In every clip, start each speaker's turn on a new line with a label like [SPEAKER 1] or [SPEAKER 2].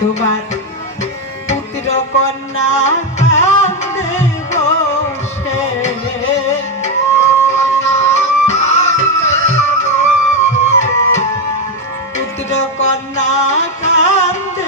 [SPEAKER 1] তোমার পুত্র কন্যা কান্দে বসে। পুত্র কন্যা কান্দে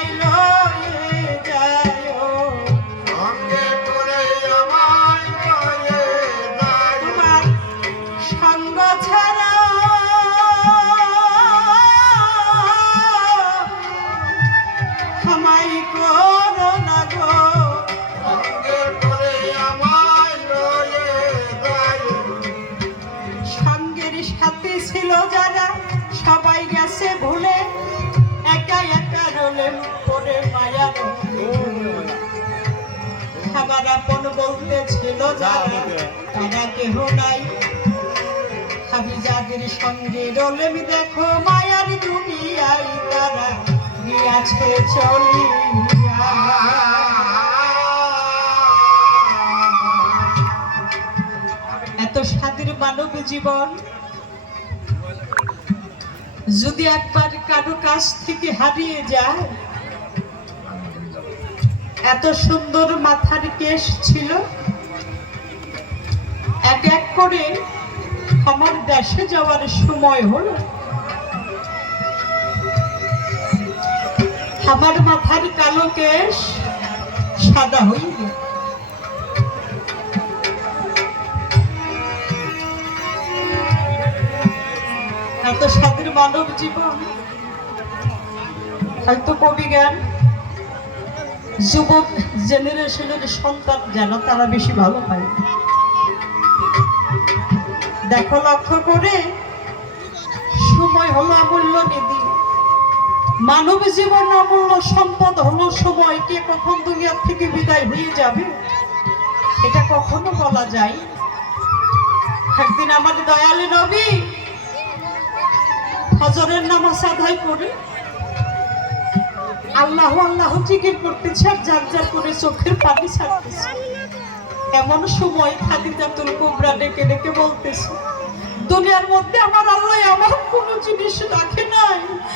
[SPEAKER 1] সাথে ছিল যারা সবাই গেছে ভুলে একা একা রোলে পরে মায়া আপন বলতে ছিল যারা তারা কেহ নাই। আমি যাদের সঙ্গে রোলেম দেখো মায়ার দুনিয়ায় তারা গিয়াছে চলিয়া। এত স্বাদের মানব জীবন যদি একবার কারও কাছ থেকে হারিয়ে যায়, এত সুন্দর মাথার কেশ ছিল, এক এক করে আমার দেশে যাওয়ার সময় হল। আমার মাথার কালো কেশ সাদা হইল এত স্বাদের মানব জীবন। হয়তো কবি জ্ঞান যুবক জেনারেশনের সন্তান যেন তারা বেশি ভালো পায় দেখো লক্ষ্য করে, সময় হলো অমূল্য নিধি। মানব জীবন অমূল্য সম্পদ হলো সময়। কে কখন দুনিয়ার থেকে বিদায় হয়ে যাবে, এটা কখনো বলা যায়। একদিন আমাদের দয়ালু নবী ফজরের নামাজ আদায় করে আল্লাহ আল্লাহ জিকির করতেছে আর যার যার করে চোখের পানি ছাড়তেছে। এমন সময় খাদিজাতুল কুবরা ডেকে ডেকে বলতেছে, দুনিয়ার মধ্যে আমার আল্লাহ আমার কোনো জিনিস রাখেন